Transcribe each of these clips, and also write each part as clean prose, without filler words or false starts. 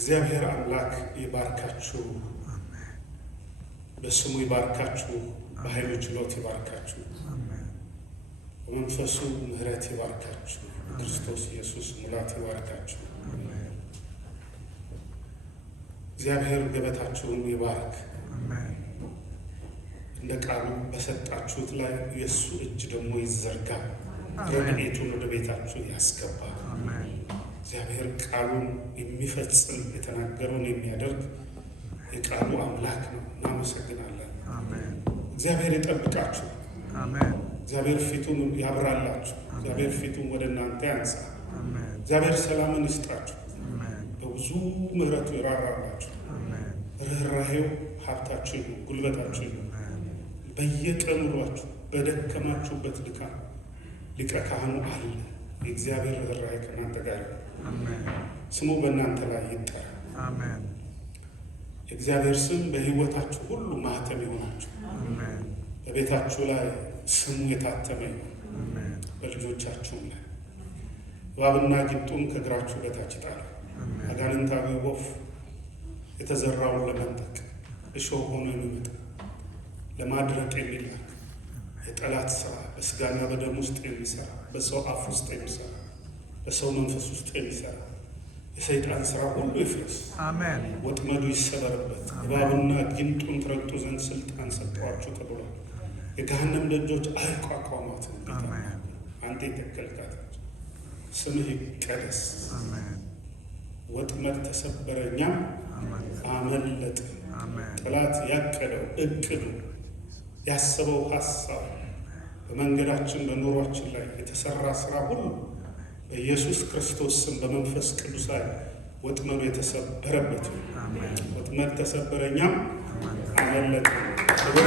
እግዚአብሔር አምላክ ይባርካችሁ፣ በስሙ ይባርካችሁ፣ በኃይሉ ችሎት ይባርካችሁ፣ በመንፈሱ ምሕረት ይባርካችሁ፣ በክርስቶስ ኢየሱስ ሙላት ይባርካችሁ። እግዚአብሔር ገበታችሁን ይባርክ። እንደ ቃሉ በሰጣችሁት ላይ የእሱ እጅ ደግሞ ይዘርጋ፣ ረድኤቱን ወደ ቤታችሁ ያስገባ። እግዚአብሔር ቃሉን የሚፈጽም የተናገረውን የሚያደርግ የቃሉ አምላክ ነው። እናመሰግናለን። እግዚአብሔር ይጠብቃችሁ። እግዚአብሔር ፊቱን ያብራላችሁ። እግዚአብሔር ፊቱን ወደ እናንተ ያንሳ። እግዚአብሔር ሰላምን ይስጣችሁ። በብዙ ምሕረቱ ይራራላችሁ። ርኅራኄው ሀብታችሁ ይሁን፣ ጉልበታችሁ ይሁን። በየቀኑ ኑሯችሁ በደከማችሁበት ድካም ሊቀ ካህኑ አለ። የእግዚአብሔር ርኅራኄ ከእናንተ ጋር ይሁን። ስሙ በእናንተ ላይ ይጠራ። የእግዚአብሔር ስም በሕይወታችሁ ሁሉ ማህተም ይሆናችሁ። በቤታችሁ ላይ ስሙ የታተመ ይሁን። በልጆቻችሁም ላይ እባብና ጊንጡን ከእግራችሁ በታች ይጣሉ። አጋንንታዊ ወፍ የተዘራውን ለመንጠቅ እሾህ ሆኖ የሚመጣ ለማድረቅ የሚላክ የጠላት ሥራ በስጋና በደም ውስጥ የሚሰራ በሰው አፍ ውስጥ የሚሰራ በሰው መንፈስ ውስጥ የሚሰራ የሰይጣን ሥራ ሁሉ ይፍረስ። ወጥመዱ ይሰበርበት። እባብና ጊንጡን ትረግጡ ዘንድ ስልጣን ሰጠኋችሁ ተብሏል። የገሃነም ደጆች አይቋቋሟትም። አንተ የተከልካት ስምህ ይቀደስ። ወጥመድ ተሰበረ፣ እኛም አመለጥን። ጠላት ያቀደው እቅዱ ያሰበው ሐሳብ በመንገዳችን በኑሯችን ላይ የተሰራ ሥራ ሁሉ በኢየሱስ ክርስቶስ ስም በመንፈስ ቅዱስ ላይ ወጥመዱ የተሰበረበት ወጥመድ ተሰበረ፣ እኛም አመለጥን። ክብር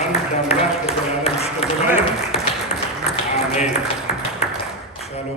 አንድ አምላክ በዘላለም እስከ ዘላለም አሜን።